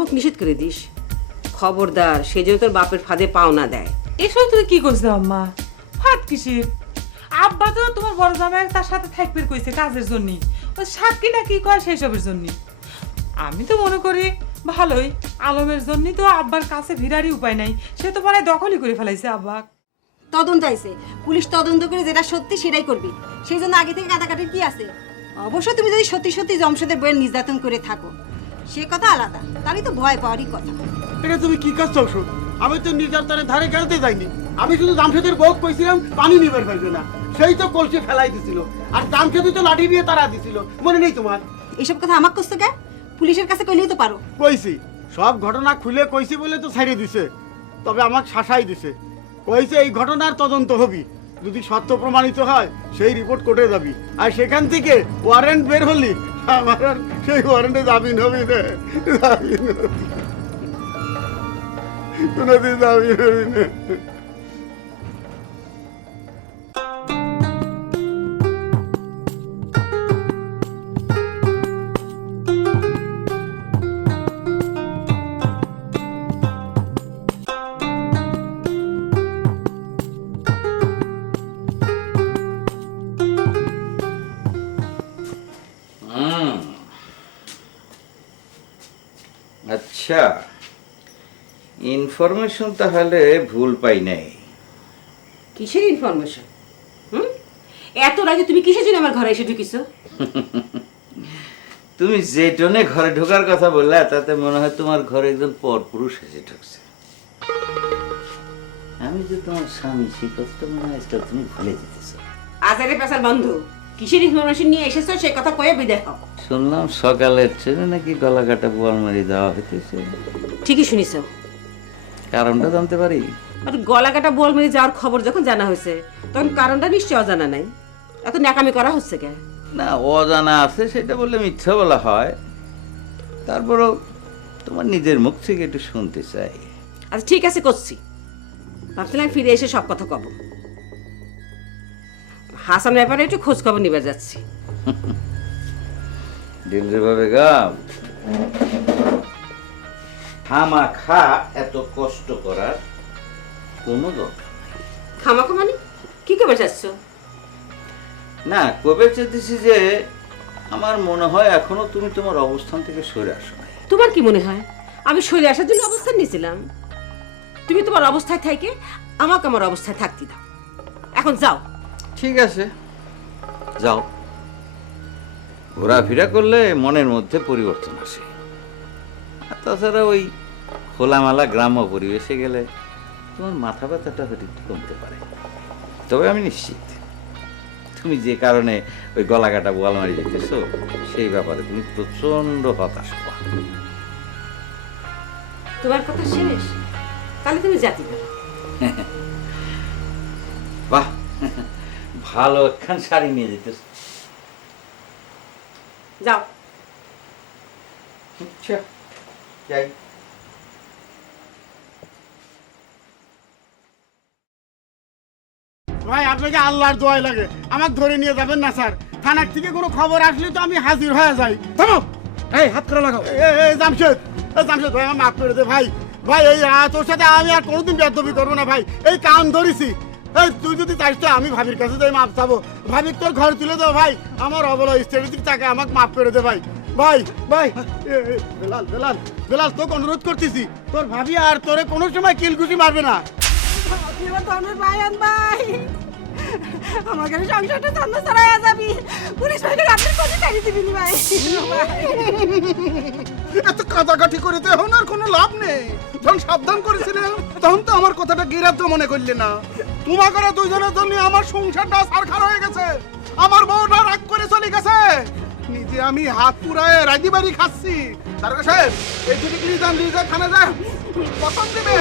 হোক নিষেধ করে দিস। খবরদার সে যেন তোর বাপের ফাঁদে পাও না দেয়। এসব তুমি কি করছ আম্মা? হাত কিসের? আব্বা তো তোমার বড় জামাই তার সাথে থাকবে কইছে কাজের জন্য। ওই সাক্ষীটা কি কয় সেই সবের জন্য? আমি তো মনে করি ভালোই আলমের জন্যই তো আব্বার কাছে ভিড়ারই উপায় নাই। সে তো মানে দখলই করে ফেলাইছে আব্বা। তদন্ত আইছে। পুলিশ তদন্ত করে যেটা সত্যি সেটাই করবি। সেই জন্য আগে থেকে কাটাকাটির কি আছে? অবশ্য তুমি যদি সত্যি সত্যি জমশেদের বইয়ের নির্যাতন করে থাকো সে কথা আলাদা তারই তো ভয় পাওয়ারই কথা। এটা তুমি কি কাজ চাওছো আমি তো নির্যাতনের ধারে খেলতে যাইনি। আমি শুধু জামশেদের বউক কইছিলাম পানি নিবার পাইবে না। সেই তো কলসি ফেলাই দিছিল। আর জামশেদই তো লাঠি দিয়ে তারা দিছিল। মনে নেই তোমার? এইসব কথা আমার কষ্ট কে? পুলিশের কাছে কইলেই তো পারো। কইছি। সব ঘটনা খুলে কইছি বলে তো ছাড়িয়ে দিছে। তবে আমাকে শাসাই দিছে। কইছে এই ঘটনার তদন্ত হবি। যদি সত্য প্রমাণিত হয় সেই রিপোর্ট কোর্টে যাবি। আর সেখান থেকে ওয়ারেন্ট বের হলি আমার আর সেই ওয়ারেন্টে জামিন হবি না। জামিন কোনোদিন জামিন হবি না ইনফরমেশন তাহলে ভুল পাই নাই। কিসের ইনফরমেশন? হুম? এত রাগে তুমি কিসের জন্য আমার ঘরে এসে ঢুকিছো? তুমি যে টনে ঘরে ঢোকার কথা বললে তাতে মনে হয় তোমার ঘরে একজন পরপুরুষ এসে ঢুকছে। আমি যে তোমার স্বামী সেই কথাটা মনে হয় আজকাল তুমি ভুলে যেতেছো। আজারে পেশার বন্ধ কিসের ইনফরমেশন নিয়ে এসেছ সে কথা কয়ে বিদায় হও। শুনলাম সকালের ট্রেনে নাকি গলা কাটা বোয়ালমারি দেওয়া হইতেছে। ঠিকই শুনিছ। কারণটা জানতে পারি? আর গলা কাটা বল মেরে যাওয়ার খবর যখন জানা হয়েছে তখন কারণটা নিশ্চয় অজানা নাই। এত ন্যাকামি করা হচ্ছে কে? না অজানা আছে সেটা বললে মিথ্যা বলা হয়। তারপরও তোমার নিজের মুখ থেকে একটু শুনতে চাই। আচ্ছা ঠিক আছে করছি। ভাবছিলাম ফিরে এসে সব কথা কব। হাসান ব্যাপারে একটু খোঁজ খবর নিবে যাচ্ছি দিলরে ভাবে গাম খামা খা এত কষ্ট করার কোনো দরকার। খামাখা মানে? কি খবর চাচ্ছ? না কবে চেতেছি যে আমার মনে হয় এখনও তুমি তোমার অবস্থান থেকে সরে আসো নাই। তোমার কি মনে হয়? আমি সরে আসার জন্য অবস্থান নিয়েছিলাম। তুমি তোমার অবস্থায় থাইকে আমাকে আমার অবস্থায় থাকতে দাও। এখন যাও। ঠিক আছে যাও। ঘোরাফেরা করলে মনের মধ্যে পরিবর্তন আসে। আর তাছাড়া ওই খোলামেলা গ্রাম্য পরিবেশে গেলে তোমার মাথা ব্যথাটা হয়তো একটু কমতে পারে। তবে আমি নিশ্চিত তুমি যে কারণে ওই গলা কাটা বোয়াল মারি যেতেছো সেই ব্যাপারে তুমি প্রচণ্ড হতাশ হবা। তোমার কথা শেষ? তাহলে তুমি জাতি বাহ ভালো একখান শাড়ি নিয়ে যেতেছো। যাও। আচ্ছা যাই ভাই আপনাকে আল্লাহর দোয়াই লাগে। আমাকে ধরে নিয়ে যাবেন না স্যার। থানার থেকে কোনো খবর আসলে তো আমি হাজির হয়ে যাই। থামো! এই হাত করে লাগাও। এই জামশেদ এই জামশেদ ভাই আমার মাফ করে দে ভাই। ভাই এই আহ, তোর সাথে আমি আর কোনোদিন বেদবি করব না ভাই। এই কান ধরেছি। এই তুই যদি চাইস তো আমি ভাবির কাছে যাই মাপ চাবো। ভাবির তোর ঘর তুলে দেবো ভাই। আমার অবলা স্টেটিক টাকা আমাকে মাফ করে দে ভাই। ভাই ভাই। বেলাল বেলাল বেলাল তোকে অনুরোধ করতেছি। তোর ভাবি আর তোরে কোনো সময় কিলকুশি মারবে না। আমার কাছে সংসারটা চন্দ্র ছড়াইয়া যাবি। পুলিশ ভাইকে রাতের কোথায় তাড়িয়ে দিবি নি ভাই। এত কাটাকাটি করে তো এখন আর কোনো লাভ নেই। যখন সাবধান তখন তো আমার কথাটা মনে করলে না। জন্য আমার সংসারটা সারখার হয়ে গেছে। আমার বউটা রাগ করে চলে গেছে। নিজে আমি হাত পুরায় রাজি বাড়ি খাচ্ছি তারকা সাহেব এই যদি কি যান লিজা খানে যায় পছন্দ দিবে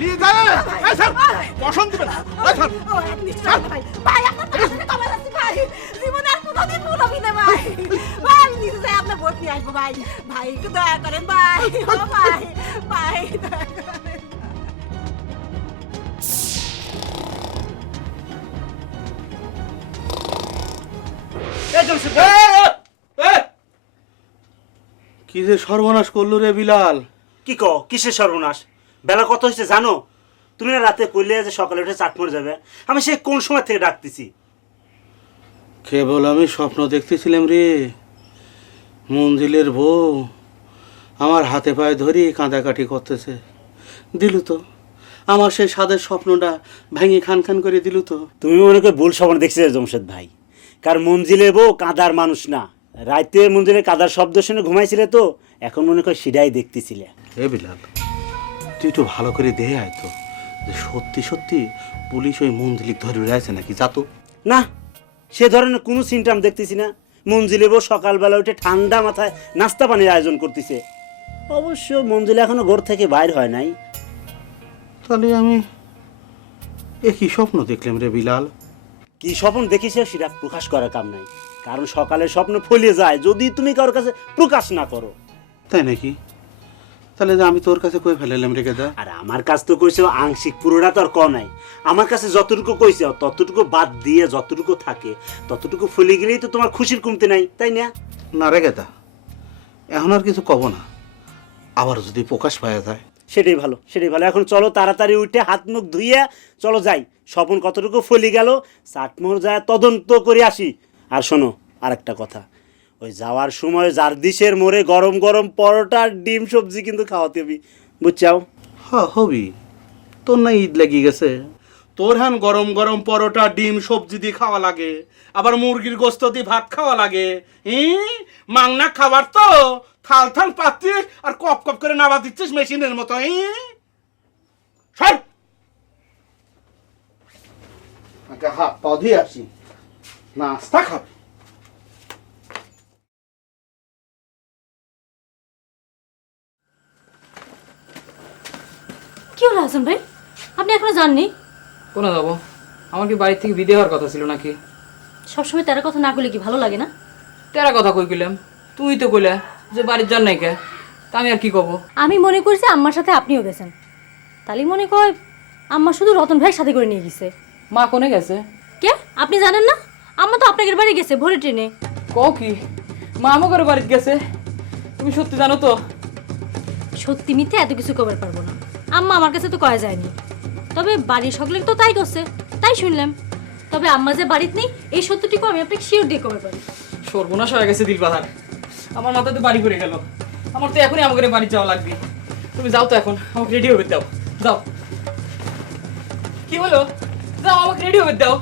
লিজা এই স্যার পছন্দ দিবে না এই স্যার ও এক ভাই ভাই আপনার কাছে তোমার আছে ভাই জীবনে আর কোনোদিন ভুল হবি না ভাই ভাই আমি নিজে যাই আপনার ভোট নিয়ে আসব ভাই ভাই একটু দয়া করেন ভাই ও ভাই ভাই দয়া করেন কি যে সর্বনাশ করল রে বিলাল? কি ক কিসের সর্বনাশ? বেলা কত হয়েছে জানো? তুমি না রাতে কইলে যে সকালে উঠে চাট মরে যাবে। আমি সে কোন সময় থেকে ডাকতেছি? কেবল আমি স্বপ্ন দেখতেছিলাম রে। মঞ্জিলের বউ আমার হাতে পায়ে ধরি কাঁদাকাটি করতেছে। দিলু তো আমার সেই স্বাদের স্বপ্নটা ভেঙে খান খান করে দিলু তো। তুমি মনে করে ভুল স্বপ্ন দেখছিলে জমশেদ ভাই। কার মঞ্জিলে বউ কাদার মানুষ না। রাইতে মঞ্জিলে কাদার শব্দ শুনে ঘুমাইছিলে তো এখন মনে করে সেটাই দেখতেছিলে। এ বিলাল তুই একটু ভালো করে দেখে আয় তো যে সত্যি সত্যি পুলিশ ওই মঞ্জিলিক ধরে রয়েছে নাকি যাতো না সে ধরনের কোনো সিমটাম দেখতেছি না। মঞ্জিলে বউ সকালবেলা উঠে ঠান্ডা মাথায় নাস্তা পানির আয়োজন করতেছে। অবশ্য মঞ্জিলে এখনও ঘর থেকে বাইর হয় নাই। তাহলে আমি এ কি স্বপ্ন দেখলাম রে বিলাল? কি স্বপ্ন দেখিছে সেটা প্রকাশ করার কাম নাই। কারণ সকালের স্বপ্ন ফলিয়ে যায় যদি তুমি কারোর কাছে প্রকাশ না করো। তাই নাকি? তাহলে আমি তোর কাছে কই ফেলালাম রেখে দা আর আমার কাছ তো কইছে আংশিক পুরোটা তো আর ক নাই। আমার কাছে যতটুকু কইছে ততটুকু বাদ দিয়ে যতটুকু থাকে ততটুকু ফুলে গেলেই তো তোমার খুশির কমতে নাই তাই না? না রেখে দা এখন আর কিছু কব না। আবার যদি প্রকাশ পাওয়া যায়। সেটাই ভালো সেটাই ভালো। এখন চলো তাড়াতাড়ি উঠে হাত মুখ ধুইয়া চলো যাই। স্বপন কতটুকু ফলি গেল চাটমোর যায় তদন্ত করে আসি। আর শোনো, আরেকটা কথা। ওই যাওয়ার সময় যার দিশের মোড়ে গরম গরম পরোটা ডিম সবজি কিন্তু খাওয়াতে হবে। বুঝছাও? হ হবি। তোর না ঈদ লেগে গেছে। তোর হ্যান গরম গরম পরোটা, ডিম, সবজি দিয়ে খাওয়া লাগে। আবার মুরগির গোস্ত দিয়ে ভাত খাওয়া লাগে। ই মাংনা খাবার তো থাল থাল পাচ্ছিস আর কপ কপ করে নাবা দিচ্ছিস মেশিনের মতো ই সর! আগে হাত পা ধুয়ে আসি। নাস্তা খাবি। কি হলো হাসান ভাই? আপনি এখনও যাননি? কোনে যাব? আমার কি বাড়ি থেকে বিদে হওয়ার কথা ছিল নাকি? সবসময় তেরা কথা না করলে কি ভালো লাগে না? তেরা কথা কই কইলাম? তুই তো কইলে যে বাড়ির নাই কে তা আমি আর কি কব? আমি মনে করছি আম্মার সাথে আপনিও গেছেন। তাহলে মনে কয় আম্মা শুধু রতন ভাই সাথে করে নিয়ে গেছে। মা কোনে গেছে? কে? আপনি জানেন না? আম্মা তো আপনাদের বাড়ি গেছে ভোরে ট্রেনে। ক কি? মা আমাকে বাড়িতে গেছে। তুমি সত্যি জানো তো? সত্যি মিথ্যে এত কিছু কবার পারব না। আম্মা আমার কাছে তো কয়া যায়নি। তবে বাড়ির সকলে তো তাই করছে। তাই শুনলাম। তবে আম্মা যে বাড়িতে নেই, এই সত্যটিকে আমি আপনাকে শিওর দিয়ে কবে পারি সর্বনাশ হয়ে গেছে দিলবাহার। আমার মাথাতে বাড়ি ঘুরে গেল। আমার তো এখনই আমাকে বাড়ি যাওয়া লাগবে। তুমি যাও তো এখন, আমাকে রেডি হবে দাও। যাও। কি হলো? যাও, আমাকে রেডি হবে দাও।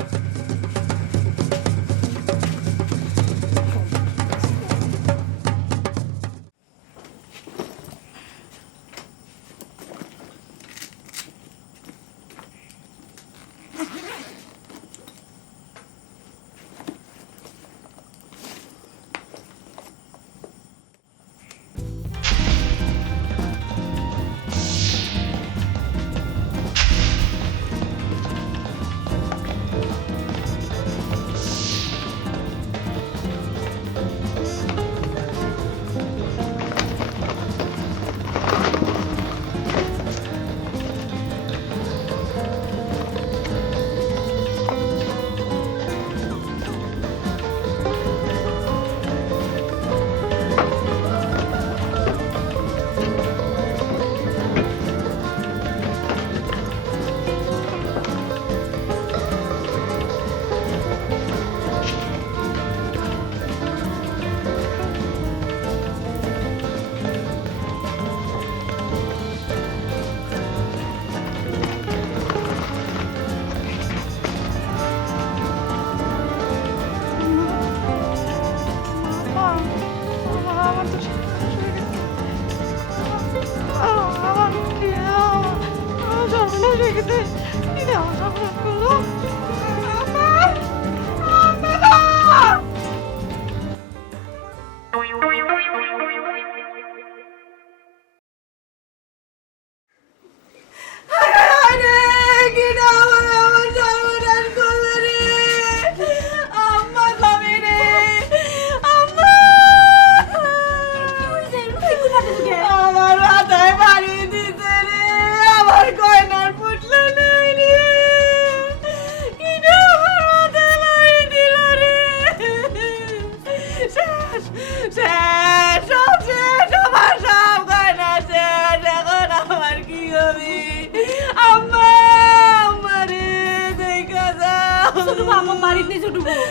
আমার বাড়িতে নেই ছোট বউ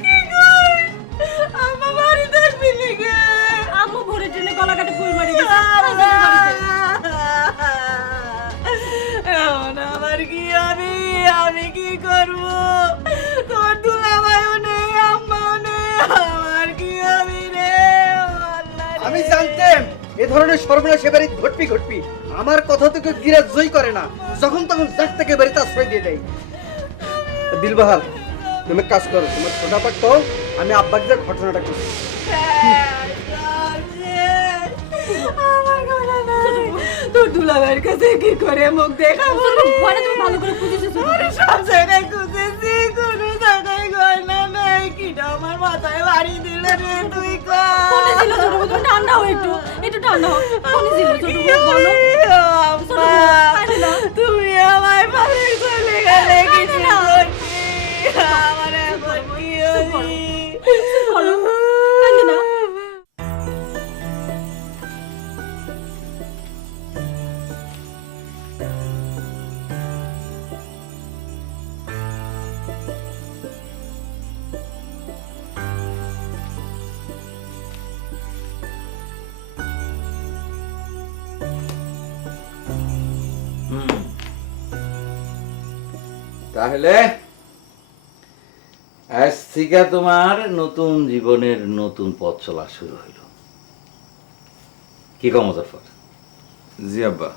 কি কই? আমার বাড়ি দেখবি নাকি আম্মু ভোরে ট্রেনে গলা কাটে ফুল মারি গেছে আমার কি আমি? আমি কি করব? তোর দুলাভাইও নেই আম্মাও নেই আমার কি আমি রে? আমি জানতাম এ ধরনের সর্বনাশ এবারে ঘটবি ঘটবি। আমার কথা থেকে গিরাজ জয় করে না। যখন তখন যাক থেকে বাড়িতে আশ্রয় দিয়ে দেয়। দিলবাহার তুমি কাজ করো তোমার ছোটা পাঠ কও আমি আব্বাকে যা ঘটনাটা আমার। তোর দুলাভাইয়ের কাছে কি করে মুখ দেখাবো? ঘরে তুমি ভালো করে খুঁজেছো আরে সব জায়গায় খুঁজেছি কোনো জায়গায় গয়না নাই। কিটা আমার মাথায় বাড়ি দিল রে তুই ফোনে ছিল ছোট বউ, তুমি ঠান্ডা হও একটু একটু ঠান্ডা হও। ছোট বউ, বলো। তুমি আমায় পালে চলে গেলে কিছু করছি আমার এখন কি হলি বলো, কাঁদে না। তাহলে আজ থেকে তোমার নতুন জীবনের নতুন পথ চলা শুরু হইল। কি কম মুজাফর জি আব্বা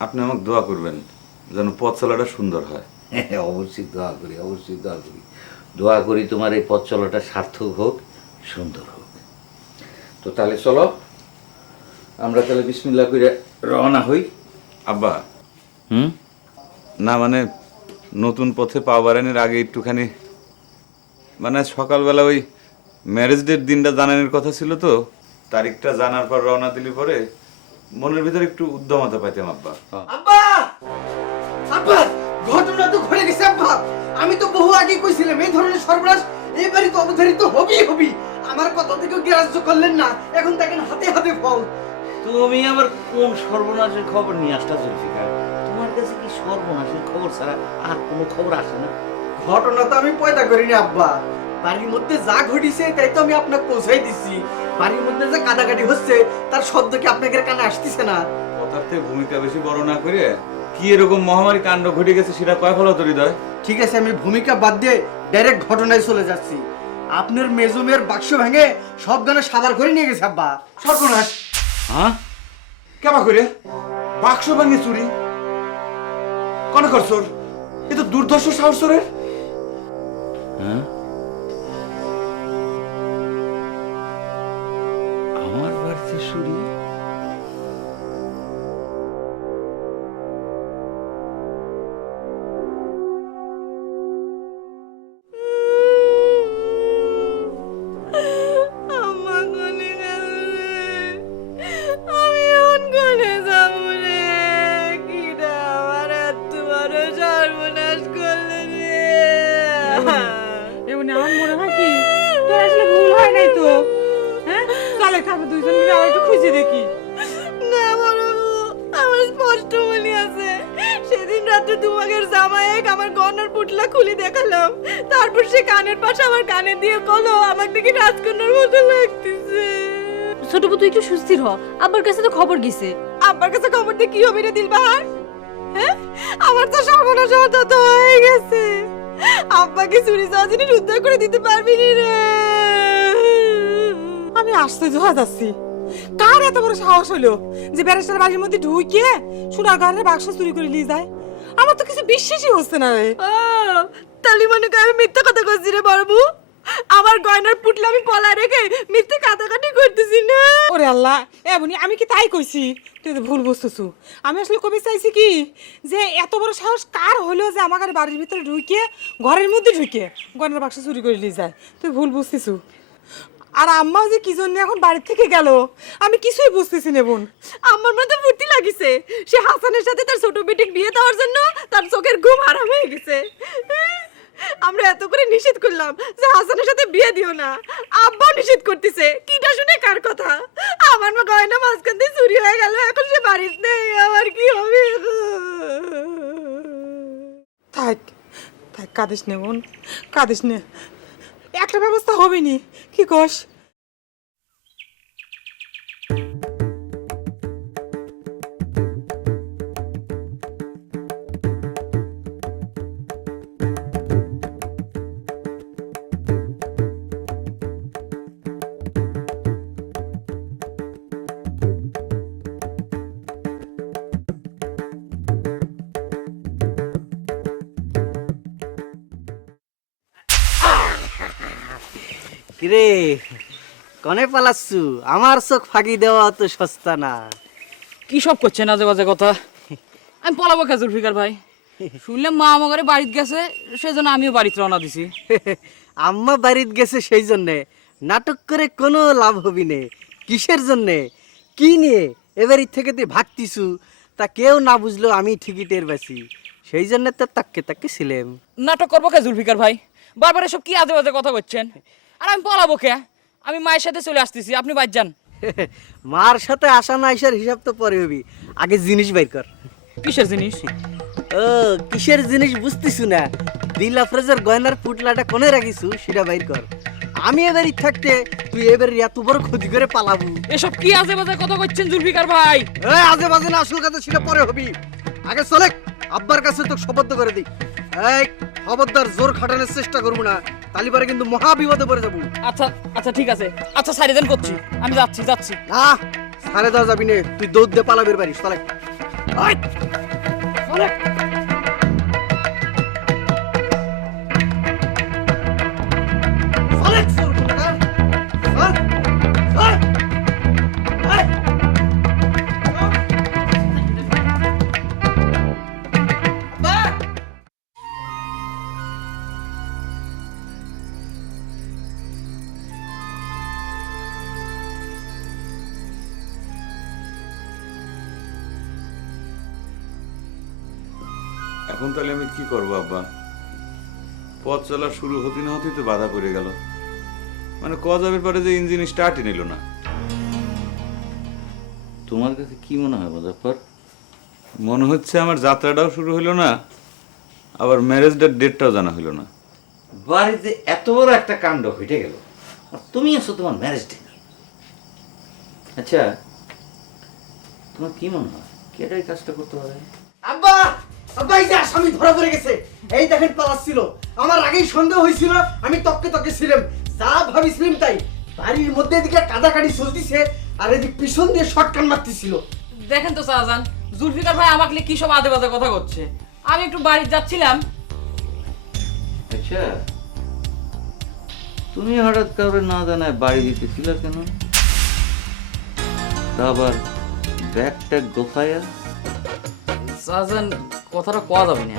আপনি আমাকে দোয়া করবেন যেন পথ চলাটা সুন্দর হয়। হ্যাঁ, অবশ্যই দোয়া করি অবশ্যই দোয়া করি। দোয়া করি তোমার এই পথ চলাটা সার্থক হোক সুন্দর হোক। তো তাহলে চলো আমরা তাহলে বিসমিল্লা করে রওনা হই। আব্বা হুম? না মানে নতুন পথে পা বাড়ানোর আগে একটুখানি মানে সকালবেলা ওই ম্যারেজ ডেট দিনটা জানানোর কথা ছিল তো তারিখটা জানার পর রওনা দিলি পরে মনের ভিতরে একটু উদ্যমতা পাইতাম আব্বা। আব্বা! আব্বা! ঘটনা তো ঘটে গেছে আব্বা। আমি তো বহু আগে কইছিলাম এই ধরনের সর্বনাশ এবারই তো অবধারিত হবেই হবি আমার কথা থেকে গ্রাহ্য করলেন না এখন দেখেন হাতে হাতে ফল। তুমি আবার কোন সর্বনাশের খবর নিয়ে আসটা জুলফিকার? তোমার কাছে কি সর্বনাশের খবর ছাড়া আর কোনো খবর আসে না? ঘটনা তো আমি পয়দা করিনি আব্বা। বাড়ির মধ্যে যা ঘটিছে তাই তো আমি আপনাকে পৌঁছাই দিচ্ছি বাড়ির মধ্যে যে কাদাকাটি হচ্ছে তার শব্দ কি আপনাদের কানে আসতেছে না? কথার থেকে ভূমিকা বেশি বড় না করে কি এরকম মহামারী কাণ্ড ঘটে গেছে সেটা কয় ফল তো হৃদয় ঠিক আছে আমি ভূমিকা বাদ দিয়ে ডাইরেক্ট ঘটনায় চলে যাচ্ছি। আপনার মেজুমের বাক্স ভেঙে সব গানে সাবার করে নিয়ে গেছে আব্বা। সর্বনাশ। হ্যাঁ? কেমা করে? বাক্স ভাঙে চুরি? কনে করছর এ তো দুর্ধর্ষ সাহসরের হ্যাঁ আমার বাড়িতে শুরি রাতে তোমাদের জামাইক আমার গনার পুটলা খুলে দেখালাম। তারপর সে কানের পাশে আমার কানে দিয়ে কলো আমার দিকে রাজকন্যার মতো লাগতেছে। ছোট বউ তুই একটু সুস্থির হ। আব্বার কাছে তো খবর গেছে। আব্বার কাছে খবর দিয়ে কি হবে রে দিলবাহার? হ্যাঁ? আমার তো সর্বনাশ হতো তো হয়ে গেছে। আব্বাকে চুরি যাওয়া জিনিস উদ্ধার করে দিতে পারবি নি রে। আমি আশ্চর্য হয়ে যাচ্ছি। কার এত বড় সাহস হলো যে ব্যারিস্টার বাড়ির মধ্যে ঢুকে সোনার ঘরের বাক্স চুরি করে নিয়ে যায়? আমার তো কিছু বিশ্বাসই হচ্ছে না রে। তালি মনে করে আমি মিথ্যা কথা কইছি রে বড়বু আমার গয়নার পুটলে আমি পলা রেখে মিথ্যে কাটাকাটি করতেছি না। ওরে আল্লাহ এমনি আমি কি তাই কইছি? তুই তো ভুল বুঝতেছু। আমি আসলে কবি চাইছি কি যে এত বড় সাহস কার হলো যে আমার বাড়ির ভিতরে ঢুকে ঘরের মধ্যে ঢুকে গয়নার বাক্স চুরি করে নিয়ে যায়? তুই ভুল বুঝতেছু। আর আম্মাও যে কি জন্য এখন বাড়ি থেকে গেল? আমি কিছুই বুঝতেছি না বোন। আমার মধ্যে ফুর্তি লাগিছে। সে হাসানের সাথে তার ছোট বেটিক বিয়ে দেওয়ার জন্য তার চোখের ঘুম আরাম হয়ে গেছে। আমরা এত করে নিষেধ করলাম যে হাসানের সাথে বিয়ে দিও না। আব্বাও নিষেধ করতেছে। কিটা শুনে কার কথা? আমার মা গয়না মাঝখান দিয়ে চুরি হয়ে গেল এখন সে বাড়ির নেই। আমার কি হবে? তাই থাক কাঁদিস নে বোন। কাঁদিস নে। একটা ব্যবস্থা হবে নি কি কস? কিরে? কনে পালাচ্ছু? আমার চোখ ফাঁকি দেওয়া অত সস্তা না। কি সব করছেন আজে বাজে কথা? আমি পলাবো কে জুলফিকার ভাই। শুনলাম মা আমাকে বাড়িতে গেছে সেজন্য আমিও বাড়িতে রওনা দিছি। আম্মা বাড়িতে গেছে সেই জন্যে নাটক করে কোনো লাভ হবি নে। কিসের জন্যে? কি নিয়ে? এবারই থেকে তুই ভাগতিছু? তা কেউ না বুঝলো আমি ঠিকই টের পাইছি। সেই জন্য তো তাক্কে তাক্কে ছিলাম। নাটক করব কে জুলফিকার ভাই। বারবার এসব কি আজে বাজে কথা করছেন আর আমি পলাবো কে? আমি মায়ের সাথে চলে আসতেছি আপনি বাইর যান। মার সাথে আসা না আসার হিসাব তো পরে হবি। আগে জিনিস বাইর কর। কিসের জিনিস? ও কিসের জিনিস বুঝতেছু না। দিল আফরোজের গয়নার পুটলাটা কোনে রাখিছু সেটা বাইর কর। আমি এবারই থাকতে তুই এবার এত বড় ক্ষতি করে পালাবু। এসব কি আজে বাজে কথা করছেন জুলফিকার ভাই? আজে বাজে না আসল কথা সেটা পরে হবি। আগে চলে আব্বার কাছে তো শপথ করে দিই। এই খবরদার জোর খাটানোর চেষ্টা করব না তালিবারে কিন্তু মহা বিপদে পড়ে যাব। আচ্ছা আচ্ছা ঠিক আছে। আচ্ছা সারি দেন করছি। আমি যাচ্ছি যাচ্ছি। না সাড়ে দেওয়া যাবি নে তুই দৌড় দিয়ে পালাবের বাড়ি চলে। চলে, এখন তাহলে আমি কি করব আব্বা? পথ চলা শুরু হতে না হতেই তো বাধা পড়ে গেল। মানে ক যাবের পরে যে ইঞ্জিন স্টার্টই নিল না। তোমার কাছে কি মনে হয় মুজাফর মনে হচ্ছে আমার যাত্রাটাও শুরু হলো না আবার ম্যারেজটার ডেটটাও জানা হলো না। বাড়িতে এত বড় একটা কাণ্ড ঘটে গেল আর তুমি আছো তোমার ম্যারেজ ডে আচ্ছা তোমার কি মনে হয়? কে এই কাজটা করতে পারে? আব্বা! আব্বা এই যে আসামি ধরা পড়ে গেছে। এই দেখেন পালাচ্ছিল আমার আগেই সন্দেহ হয়েছিল আমি তককে তককে ছিলাম। যা ভাবিছিলাম তাই। বাড়ির মধ্যে এদিকে কাদাকাটি চলতিছে আর এদিকে পিছন দিয়ে শটকান মারতেছিল। দেখেন তো শাহজাহান জুলফিকার ভাই আমাকে নিয়ে কি সব আদে বাজে কথা করছে আমি একটু বাড়িতে যাচ্ছিলাম। আচ্ছা তুমি হঠাৎ কাউরে না জানায় বাড়ি দিতেছিল কেন? তা আবার ব্যাগ ট্যাগ গোফায়া শাহজাহান কথাটা কওয়া যাবে না।